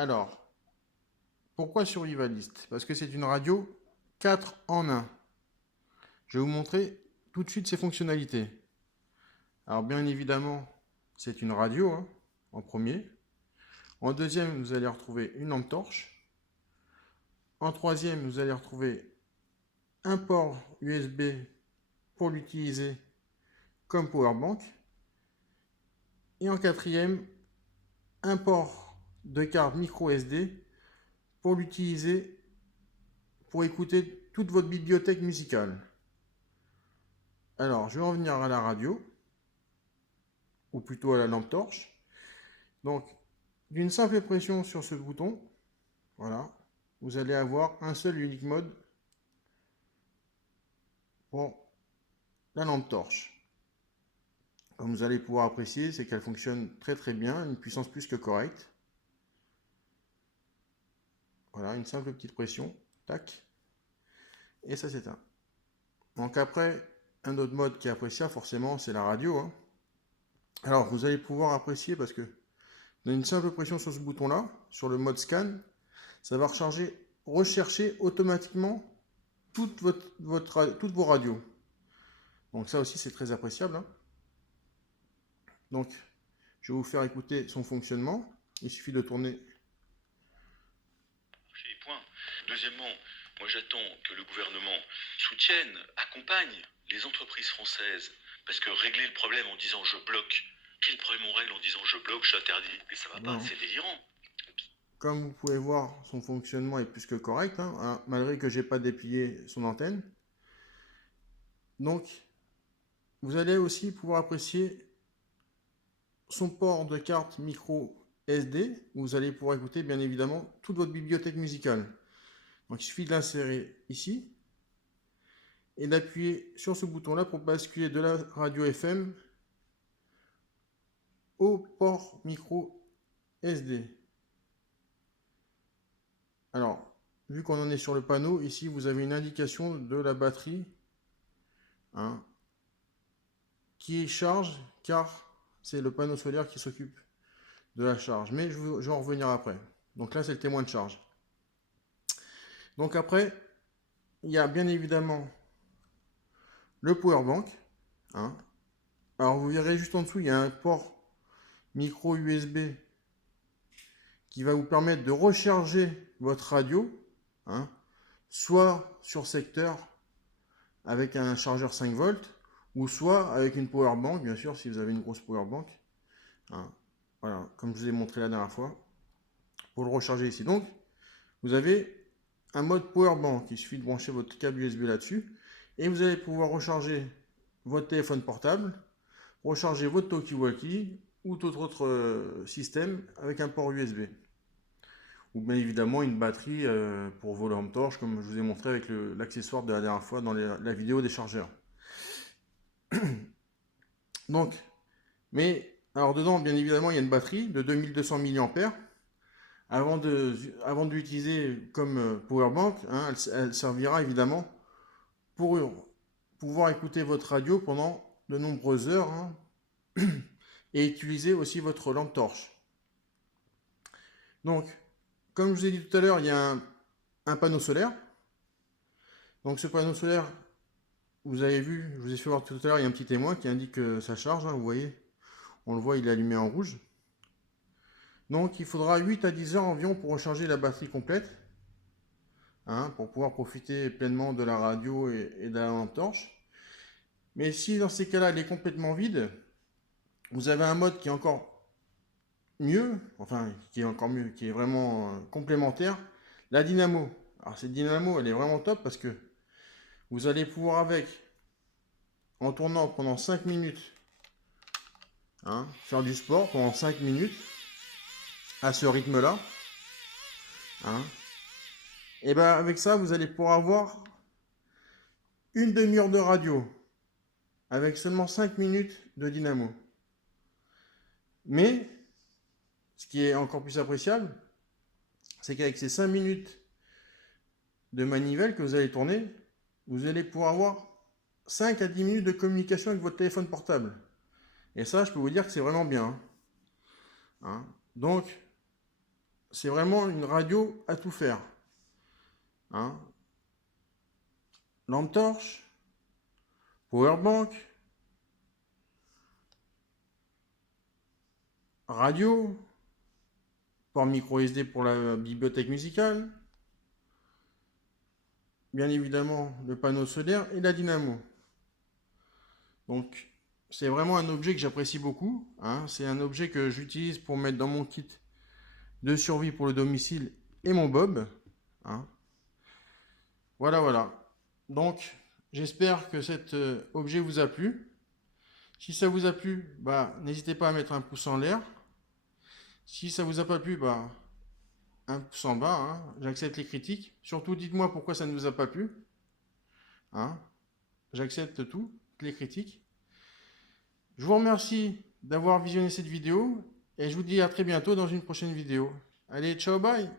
Alors, pourquoi survivaliste? Parce que c'est une radio 4 en 1. Je vais vous montrer tout de suite ses fonctionnalités. Alors, bien évidemment, c'est une radio, hein, en premier. En deuxième, vous allez retrouver une lampe torche. En troisième, vous allez retrouver un port USB pour l'utiliser comme powerbank. Et en quatrième, un port de carte micro SD pour l'utiliser pour écouter toute votre bibliothèque musicale. Alors, je vais revenir à la radio, ou plutôt à la lampe torche. Donc, d'une simple pression sur ce bouton, voilà, vous allez avoir un seul et unique mode pour la lampe torche. Comme vous allez pouvoir apprécier, c'est qu'elle fonctionne très très bien, une puissance plus que correcte. Voilà, une simple petite pression, tac, et ça s'éteint. Donc après, un autre mode qui est appréciable forcément, c'est la radio, hein. Alors vous allez pouvoir apprécier parce que une simple pression sur ce bouton-là, sur le mode scan, ça va rechercher automatiquement toutes vos radios. Donc ça aussi c'est très appréciable, hein. Donc je vais vous faire écouter son fonctionnement. Il suffit de tourner. Point. Deuxièmement, moi j'attends que le gouvernement soutienne, accompagne les entreprises françaises. Parce que régler le problème en disant je bloque, quel problème on règle en disant je bloque, je interdis? Mais ça va pas, c'est délirant. Comme vous pouvez voir, son fonctionnement est plus que correct, hein, malgré que j'ai pas déplié son antenne. Donc, vous allez aussi pouvoir apprécier son port de carte micro SD, où vous allez pouvoir écouter bien évidemment toute votre bibliothèque musicale. Donc il suffit de l'insérer ici et d'appuyer sur ce bouton-là pour basculer de la radio FM au port micro SD. Alors, vu qu'on en est sur le panneau, ici vous avez une indication de la batterie, hein, qui est charge, car c'est le panneau solaire qui s'occupe de la charge. Mais je vais en revenir après. Donc là, c'est le témoin de charge. Donc après, il y a bien évidemment le powerbank, hein. Alors vous verrez juste en dessous, il y a un port micro USB qui va vous permettre de recharger votre radio, hein, soit sur secteur avec un chargeur 5 volts, ou soit avec une powerbank, bien sûr, si vous avez une grosse powerbank, hein. Voilà, comme je vous ai montré la dernière fois, pour le recharger ici. Donc, vous avez un mode powerbank, il suffit de brancher votre câble USB là-dessus, et vous allez pouvoir recharger votre téléphone portable, recharger votre talkie-walkie, ou tout autre système avec un port USB. Ou bien évidemment une batterie pour vos lampes torches, comme je vous ai montré avec l'accessoire de la dernière fois dans la vidéo des chargeurs. Donc, mais alors dedans, bien évidemment, il y a une batterie de 2200 mAh. Avant de l'utiliser comme powerbank, hein, elle servira évidemment pour pouvoir écouter votre radio pendant de nombreuses heures, hein, et utiliser aussi votre lampe torche. Donc, comme je vous ai dit tout à l'heure, il y a un panneau solaire. Donc ce panneau solaire, vous avez vu, je vous ai fait voir tout à l'heure, il y a un petit témoin qui indique que ça charge, hein, vous voyez, on le voit, il est allumé en rouge. Donc il faudra 8 à 10 heures environ pour recharger la batterie complète, hein, pour pouvoir profiter pleinement de la radio et de la lampe torche. Mais si dans ces cas-là, elle est complètement vide, vous avez un mode qui est encore mieux, enfin qui est encore mieux, qui est vraiment complémentaire, la dynamo. Alors cette dynamo, elle est vraiment top parce que vous allez pouvoir avec, en tournant pendant 5 minutes, hein, faire du sport pendant 5 minutes, à ce rythme-là, hein, et bien avec ça, vous allez pouvoir avoir une demi-heure de radio, avec seulement 5 minutes de dynamo. Mais, ce qui est encore plus appréciable, c'est qu'avec ces 5 minutes de manivelle que vous allez tourner, vous allez pouvoir avoir 5 à 10 minutes de communication avec votre téléphone portable. Et ça, je peux vous dire que c'est vraiment bien, hein. Donc, c'est vraiment une radio à tout faire. Hein. Lampe torche, powerbank, radio, port micro SD pour la bibliothèque musicale, bien évidemment le panneau solaire et la dynamo. Donc c'est vraiment un objet que j'apprécie beaucoup. Hein. C'est un objet que j'utilise pour mettre dans mon kit de survie pour le domicile et mon bob. Hein. Voilà. Donc j'espère que cet objet vous a plu. Si ça vous a plu, n'hésitez pas à mettre un pouce en l'air. Si ça vous a pas plu, un pouce en bas. Hein. J'accepte les critiques. Surtout dites-moi pourquoi ça ne vous a pas plu. Hein. J'accepte tout, les critiques. Je vous remercie d'avoir visionné cette vidéo et je vous dis à très bientôt dans une prochaine vidéo. Allez, ciao, bye!